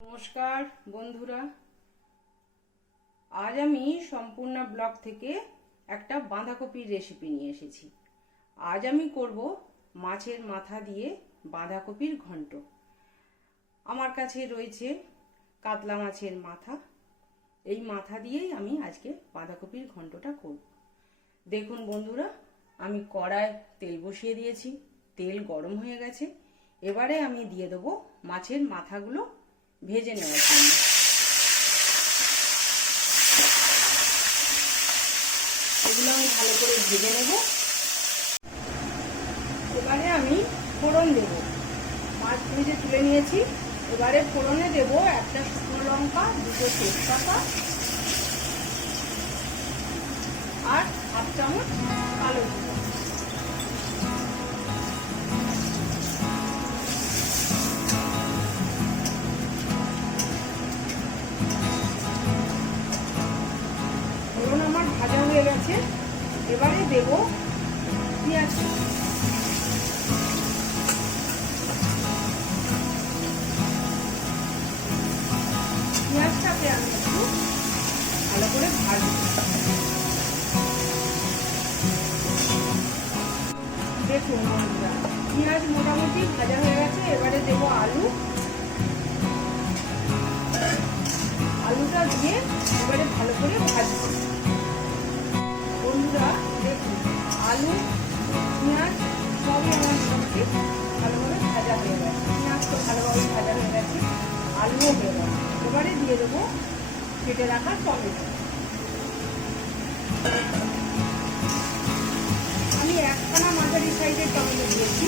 নমস্কার, বন্ধুরা। আজ আমি সম্পূর্ণ ব্লগ থেকে একটা বাঁধাকপির রেসিপি নিয়ে এসেছি। আজ আমি করব মাছের মাথা দিয়ে বাঁধাকপির ঘন্ট। আমার কাছে রয়েছে কাতলা মাছের মাথা। এই মাথা দিয়েই আমি আজকে বাঁধাকপির ঘন্টটা করব। দেখুন বন্ধুরা, আমি কড়ায় তেল বসিয়ে দিয়েছি। তেল গরম হয়ে গেছে। এবারে আমি দিয়ে দেবো মাছের মাথাগুলো ভেজে নেওয়ার জন্য। এগুলো আমি ভালো করে ভেজে নেব। এবারে আমি ফোড়ন দেব। মাছ ভেজে তুলে নিয়েছি, এবারে ফোড়নে দেব একটা শুকনো লঙ্কা, দুটো তেজপাতা, আর হাফ চামচ ভাজা হয়ে গেছে। এবারে দেব পেঁয়াজ। পেঁয়াজটাকে আমি একটু ভালো করে ভাজব। দেখুন পেঁয়াজ মোটামুটি ভাজা হয়ে গেছে। এবারে দেব আলু। আলুটা দিয়ে এবারে ভালো করে ভাজব। ভালোভাবে ভাজা হয়ে গেছে পেঁয়াজ ভাজা হয়ে আলুও হয়ে এবারে দিয়ে দেবো কেটে রাখা টমেটো আমি একখানা মাঝারি সাইজের টমেটো দিয়েছি।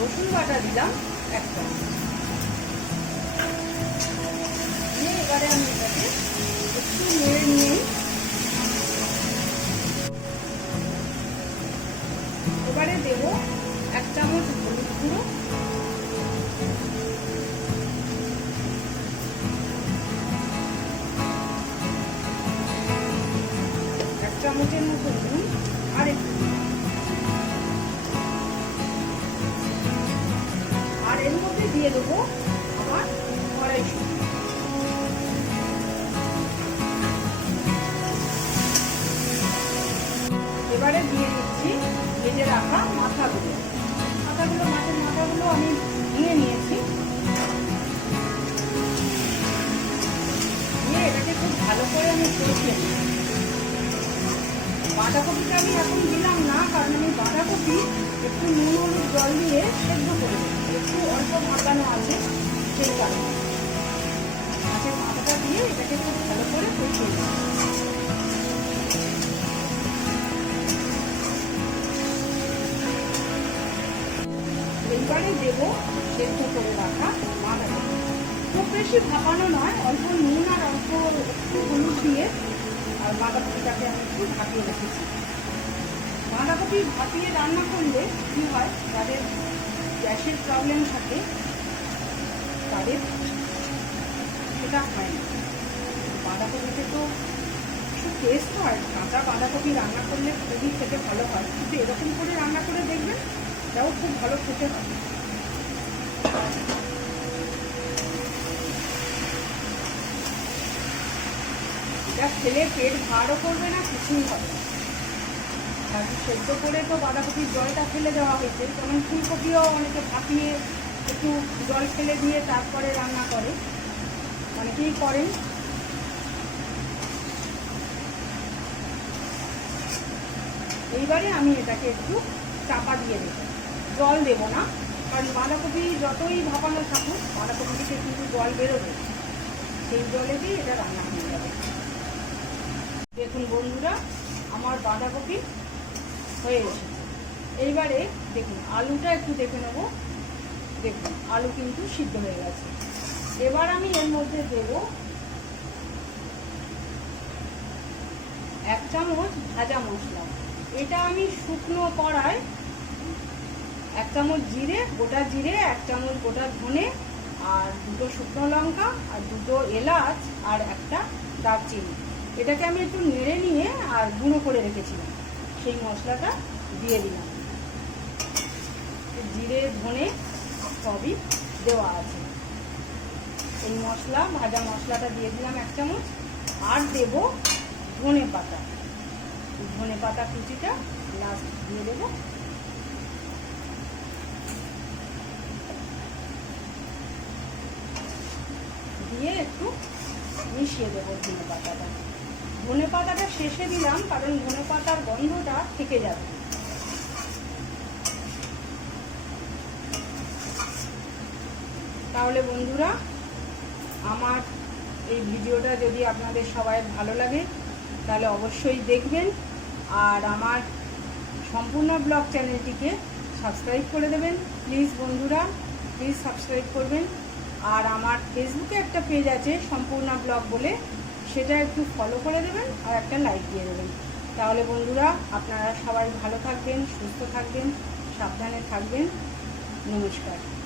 রসুন বাটা দিলাম এক চামচ এবারে আমি এটাকে একটু নেড়ে নিয়ে এবারে দেব এক চামচ হলুদ গুঁড়ো। এক চামচের মতো নুন আর একটু। দিয়ে দেবো আমার কড়াইশুঁটি এবারে দিয়ে দিচ্ছি ভেজে রাখা মাথাগুলো। মাথাগুলো, মাছের মাথাগুলো আমি নিয়ে নিয়েছি। নিয়ে এটাকে খুব ভালো করে আমি কষে বাঁধাকপিটা আমি এখন দিলাম না, কারণ আমি বাঁধাকপি একটু নুন, হলুদ জল দিয়ে সেদ্ধ করে। একটু অল্প ভাপানো আছে, সেই কারণে। মাছের মাথাটা দিয়ে এটাকে খুব ভালো করে কষিয়ে এইবারে দেবো সেদ্ধ করে রাখা বাঁধাকপি। খুব বেশি ভাপানো নয়, অল্প নুন আর অল্প হলুদ দিয়ে আর বাঁধাকপিটাকে আমি একটু ভাপিয়ে রেখেছি। বাঁধাকপি ভাপিয়ে রান্না করলে কী হয় যাদের গ্যাসের প্রবলেম থাকে, তাদের সেটা হয় না। বাঁধাকপিতে তো কিছু টেস্ট হয়, কাঁচা বাঁধাকপি রান্না করলে খুবই খেতে ভালো হয়। কিন্তু এরকম করে রান্না করে দেখবেন এটাও খুব ভালো খেতে হয়। এটা খেলে পেট ভারও করবে না, কিছুই হবে না। আর সেদ্ধ করে তো বাঁধাকপির জলটা ফেলে দেওয়া হয়েছে। যেমন ফুলকপিও অনেকে ভাপিয়ে একটু জল ফেলে দিয়ে তারপরে রান্না করে। অনেকেই করেন। এইবারে আমি এটাকে একটু চাপা দিয়ে দেবো। জল দেবো না, কারণ বাঁধাকপি যতই ভাপানো থাকুক, বাঁধাকপি থেকে কিন্তু জল বেরোবে। সেই জলে জলেতেই এটা রান্না হয়ে যাবে। দেখুন বন্ধুরা, আমার বাঁধাকপি হয়ে এসেছে এইবারে দেখুন, আলুটা একটু দেখে নেব। দেখুন, আলু কিন্তু সিদ্ধ হয়ে গেছে। এবার আমি এর মধ্যে দেব এক চামচ ভাজা মশলা। এটা আমি শুকনো কড়ায় এক চামচ জিরে, গোটা জিরে, এক চামচ গোটা ধনে, আর দুটো শুকনো লঙ্কা, আর দুটো এলাচ, আর একটা দারচিনি। এটাকে আমি একটু নেড়ে নিয়ে আর গুঁড়ো করে রেখেছিলাম। সেই মশলাটা দিয়ে দিলাম। জিরে, ধনে সবই দেওয়া আছে। এই মশলা, ভাজা মশলাটা দিয়ে দিলাম এক চামচ। আর দেব ধনে পাতা। ধনে পাতা কুচিটা লাস্ট দিয়ে দেবো। দিয়ে একটু মিশিয়ে দেবো ধনে পাতাটা। ধনে পাতাটা শেষে দিলাম, কারণ ধনে পাতার গন্ধটা থেকে যাবে। তাহলে বন্ধুরা, আমার এই ভিডিওটা যদি আপনাদের সবাই ভালো লাগে, তাহলে অবশ্যই দেখবেন, আর আমার সম্পূর্ণ ব্লগ চ্যানেলটিকে সাবস্ক্রাইব করে দেবেন। প্লিজ বন্ধুরা, প্লিজ সাবস্ক্রাইব করবেন। আর আমার ফেসবুকে একটা পেজ আছে, সম্পূর্ণ ব্লগ বলে। সেটা একটু ফলো করে দেবেন আর একটা লাইক দিয়ে দেবেন। তাহলে বন্ধুরা, আপনারা সবাই ভালো থাকবেন, সুস্থ থাকবেন, সাবধানে থাকবেন। নমস্কার।